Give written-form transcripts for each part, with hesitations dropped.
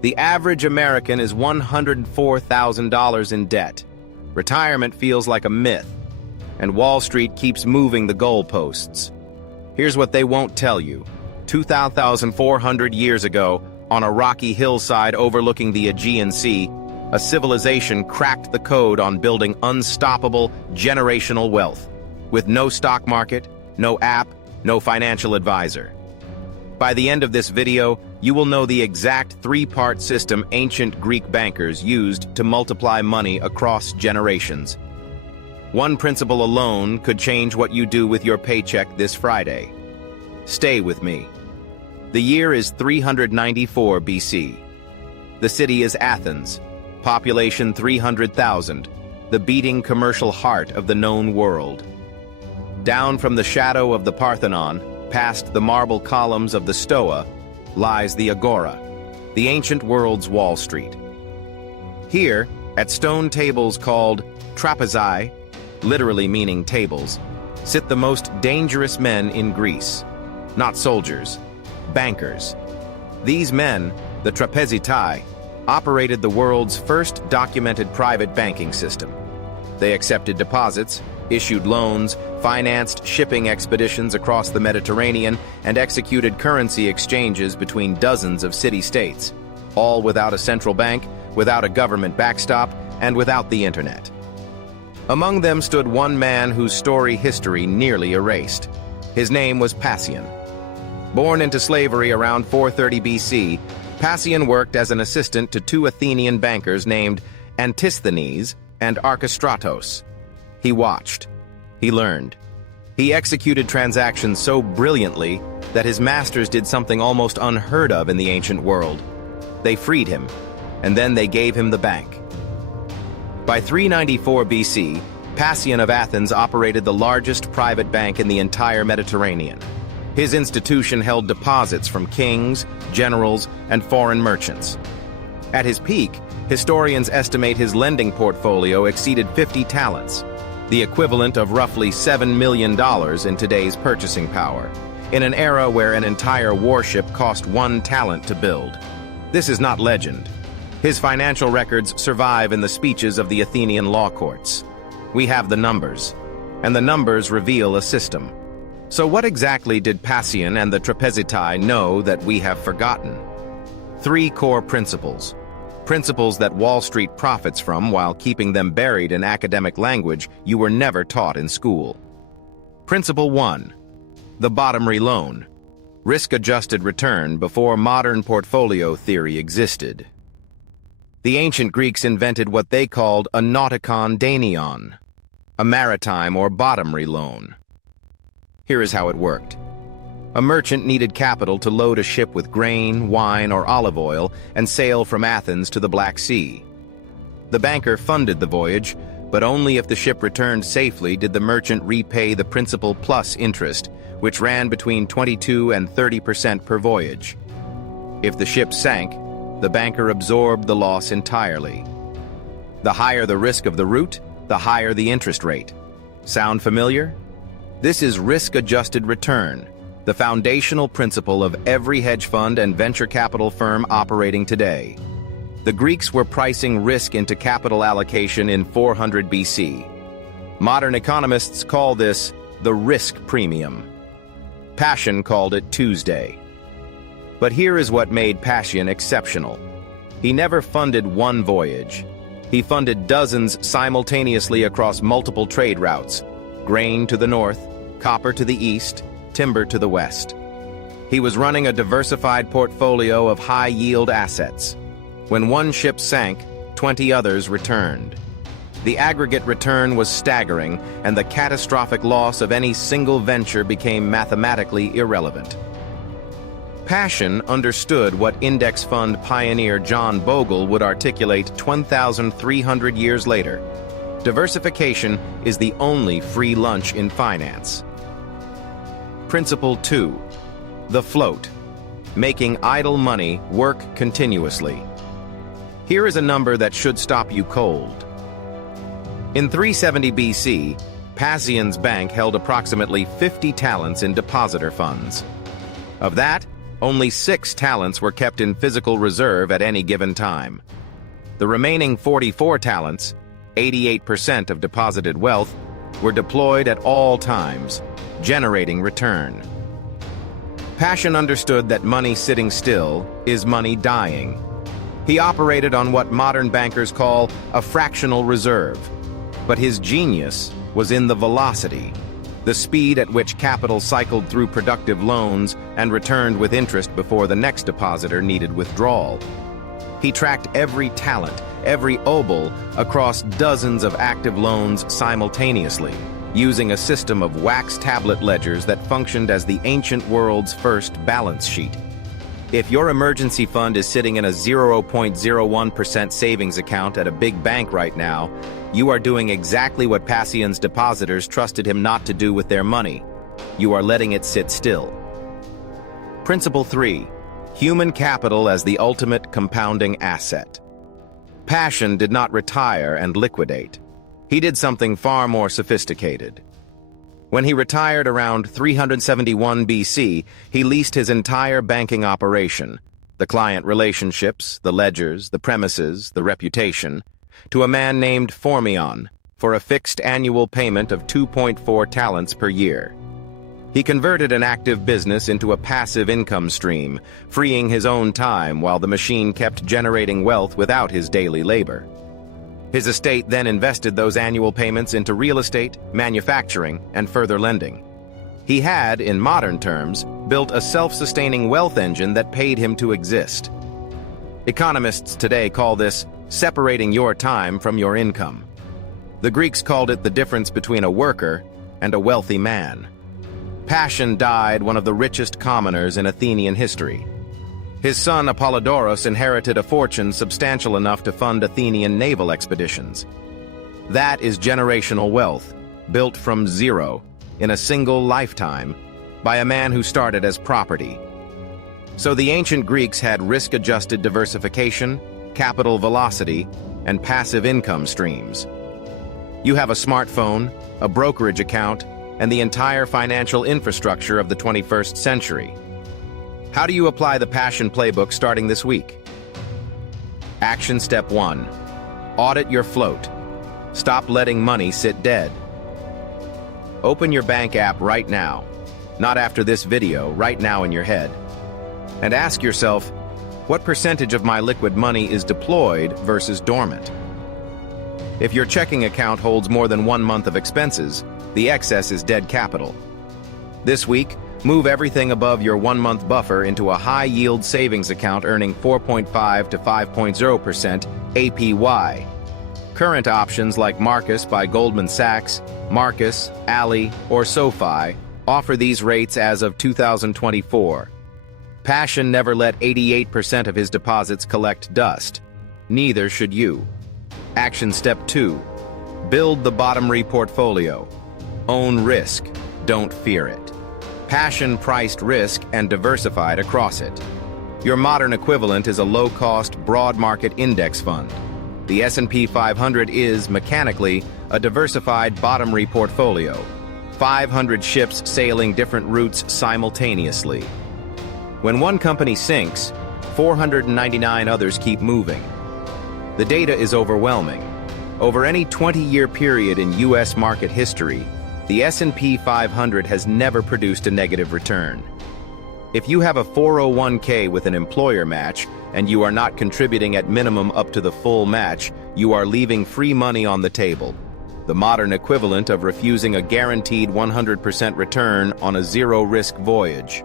The average American is $104,000 in debt. Retirement feels like a myth, and Wall Street keeps moving the goalposts. Here's what they won't tell you. 2,400 years ago, on a rocky hillside overlooking the Aegean Sea, a civilization cracked the code on building unstoppable, generational wealth, with no stock market, no app, no financial advisor. By the end of this video, you will know the exact three-part system ancient Greek bankers used to multiply money across generations. One principle alone could change what you do with your paycheck this Friday. Stay with me. The year is 394 BC. The city is Athens, population 300,000, the beating commercial heart of the known world. Down from the shadow of the Parthenon, past the marble columns of the Stoa, lies the Agora, the ancient world's Wall Street. Here, at stone tables called trapezitai, literally meaning tables, sit the most dangerous men in Greece. Not soldiers, bankers. These men, the trapezitai, operated the world's first documented private banking system. They accepted deposits, issued loans, financed shipping expeditions across the Mediterranean, and executed currency exchanges between dozens of city-states, all without a central bank, without a government backstop, and without the internet. Among them stood one man whose story history nearly erased. His name was Pasion. Born into slavery around 430 BC, Pasion worked as an assistant to two Athenian bankers named Antisthenes and Archestratos. He watched. He learned. He executed transactions so brilliantly that his masters did something almost unheard of in the ancient world. They freed him, and then they gave him the bank. By 394 BC, Pasion of Athens operated the largest private bank in the entire Mediterranean. His institution held deposits from kings, generals, and foreign merchants. At his peak, historians estimate his lending portfolio exceeded 50 talents, the equivalent of roughly $7 million in today's purchasing power, in an era where an entire warship cost 1 talent to build. This is not legend. His financial records survive in the speeches of the Athenian law courts. We have the numbers, and the numbers reveal a system. So what exactly did Pasion and the trapezitai know that we have forgotten? 3 core principles. Principles that Wall Street profits from while keeping them buried in academic language you were never taught in school. Principle 1. The bottomry loan. Risk-adjusted return before modern portfolio theory existed. The ancient Greeks invented what they called a nautikon danion, a maritime or bottomry loan. Here is how it worked. A merchant needed capital to load a ship with grain, wine, or olive oil and sail from Athens to the Black Sea. The banker funded the voyage, but only if the ship returned safely did the merchant repay the principal plus interest, which ran between 22% and 30% per voyage. If the ship sank, the banker absorbed the loss entirely. The higher the risk of the route, the higher the interest rate. Sound familiar? This is risk-adjusted return, the foundational principle of every hedge fund and venture capital firm operating today. The Greeks were pricing risk into capital allocation in 400 BC. Modern economists call this the risk premium. Pasion called it Tuesday. But here is what made Pasion exceptional. He never funded one voyage. He funded dozens simultaneously across multiple trade routes: grain to the north, copper to the east, timber to the west. He was running a diversified portfolio of high-yield assets. When one ship sank, 20 others returned. The aggregate return was staggering, and the catastrophic loss of any single venture became mathematically irrelevant. Pasion understood what index fund pioneer John Bogle would articulate 1,300 years later. Diversification is the only free lunch in finance. Principle 2. The float. Making idle money work continuously. Here is a number that should stop you cold. In 370 BC, Pasion's bank held approximately 50 talents in depositor funds. Of that, Only 6 talents were kept in physical reserve at any given time. The remaining 44 talents, 88% of deposited wealth, were deployed at all times, generating return. Pasion understood that money sitting still is money dying. He operated on what modern bankers call a fractional reserve. But his genius was in the velocity, the speed at which capital cycled through productive loans and returned with interest before the next depositor needed withdrawal. He tracked every talent, every obol, across dozens of active loans simultaneously, using a system of wax tablet ledgers that functioned as the ancient world's first balance sheet. If your emergency fund is sitting in a 0.01% savings account at a big bank right now, you are doing exactly what Pasion's depositors trusted him not to do with their money. You are letting it sit still. Principle 3. Human capital as the ultimate compounding asset. Pasion did not retire and liquidate. He did something far more sophisticated. When he retired around 371 BC, he leased his entire banking operation, the client relationships, the ledgers, the premises, the reputation, to a man named Phormion for a fixed annual payment of 2.4 talents per year. He converted an active business into a passive income stream, freeing his own time while the machine kept generating wealth without his daily labor. His estate then invested those annual payments into real estate, manufacturing, and further lending. He had, in modern terms, built a self-sustaining wealth engine that paid him to exist. Economists today call this separating your time from your income. The Greeks called it the difference between a worker and a wealthy man. Pasion died one of the richest commoners in Athenian history. His son Apollodorus inherited a fortune substantial enough to fund Athenian naval expeditions. That is generational wealth, built from zero, in a single lifetime, by a man who started as property. So the ancient Greeks had risk-adjusted diversification, capital velocity, and passive income streams. You have a smartphone, a brokerage account, and the entire financial infrastructure of the 21st century. How do you apply the Pasion playbook starting this week? Action step 1. Audit your float. Stop letting money sit dead. Open your bank app right now, not after this video, right now in your head, and ask yourself, what percentage of my liquid money is deployed versus dormant? If your checking account holds more than 1 month of expenses, the excess is dead capital. This week, move everything above your 1-month buffer into a high-yield savings account earning 4.5 to 5.0% APY. Current options like Marcus by Goldman Sachs, Marcus, Ally, or SoFi offer these rates as of 2024. Pasion never let 88% of his deposits collect dust. Neither should you. Action step 2. Build the bottom-ree portfolio. Own risk. Don't fear it. Pasion priced risk and diversified across it. Your modern equivalent is a low-cost, broad-market index fund. The S&P 500 is, mechanically, a diversified bottom-ree portfolio. 500 ships sailing different routes simultaneously. When one company sinks, 499 others keep moving. The data is overwhelming. Over any 20-year period in U.S. market history, the S&P 500 has never produced a negative return. If you have a 401k with an employer match and you are not contributing at minimum up to the full match, you are leaving free money on the table, the modern equivalent of refusing a guaranteed 100% return on a zero-risk voyage.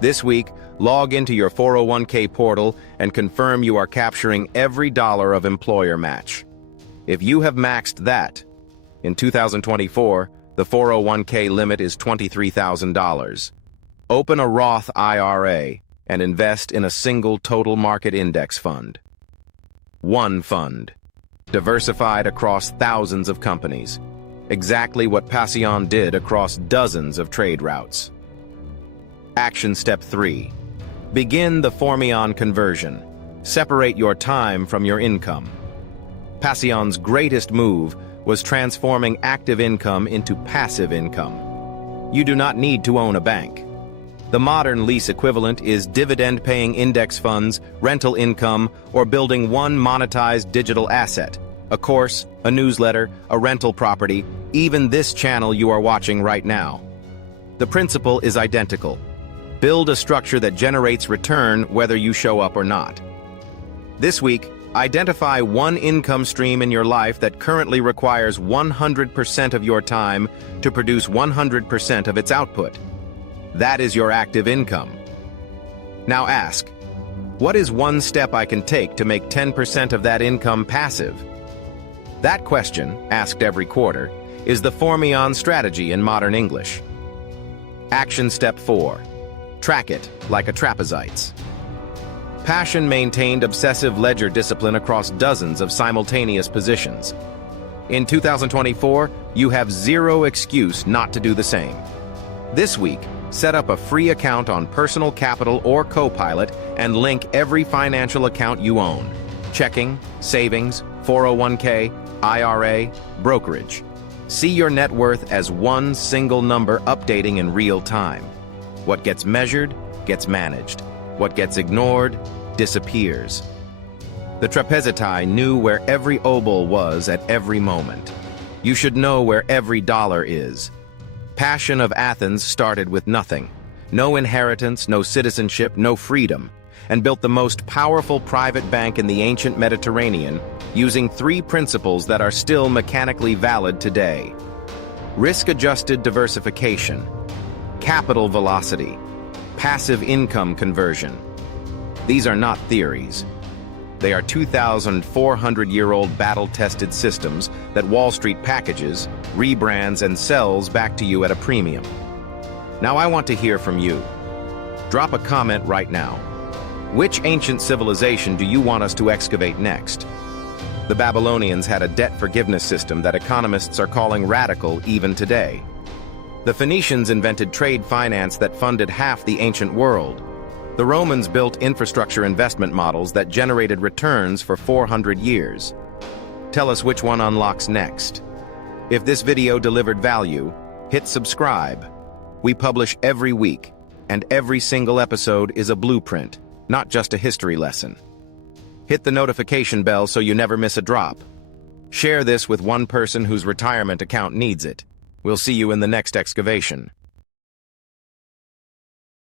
This week, log into your 401k portal and confirm you are capturing every dollar of employer match. If you have maxed that, in 2024, the 401k limit is $23,000. Open a Roth IRA and invest in a single total market index fund. One fund, diversified across thousands of companies. Exactly what Pasion did across dozens of trade routes. Action step 3. Begin the Phormion conversion. Separate your time from your income. Pasion's greatest move was transforming active income into passive income. You do not need to own a bank. The modern lease equivalent is dividend-paying index funds, rental income, or building one monetized digital asset. A course, a newsletter, a rental property, even this channel you are watching right now. The principle is identical. Build a structure that generates return whether you show up or not. This week, identify one income stream in your life that currently requires 100% of your time to produce 100% of its output. That is your active income. Now ask, what is one step I can take to make 10% of that income passive? That question, asked every quarter, is the Formion strategy in modern English. Action step 4. Track it like a trapezites. Pasion maintained obsessive ledger discipline across dozens of simultaneous positions. In 2024, you have zero excuse not to do the same. This week, set up a free account on Personal Capital or Copilot and link every financial account you own: checking, savings, 401k, IRA, brokerage. See your net worth as one single number updating in real time. What gets measured, gets managed. What gets ignored, disappears. The trapezitai knew where every obol was at every moment. You should know where every dollar is. Pasion of Athens started with nothing. No inheritance, no citizenship, no freedom, and built the most powerful private bank in the ancient Mediterranean using 3 principles that are still mechanically valid today: risk-adjusted diversification, capital velocity, passive income conversion. These are not theories. They are 2,400-year-old battle-tested systems that Wall Street packages, rebrands, and sells back to you at a premium. Now I want to hear from you. Drop a comment right now. Which ancient civilization do you want us to excavate next? The Babylonians had a debt forgiveness system that economists are calling radical even today. The Phoenicians invented trade finance that funded half the ancient world. The Romans built infrastructure investment models that generated returns for 400 years. Tell us which one unlocks next. If this video delivered value, hit subscribe. We publish every week, and every single episode is a blueprint, not just a history lesson. Hit the notification bell so you never miss a drop. Share this with one person whose retirement account needs it. We'll see you in the next excavation.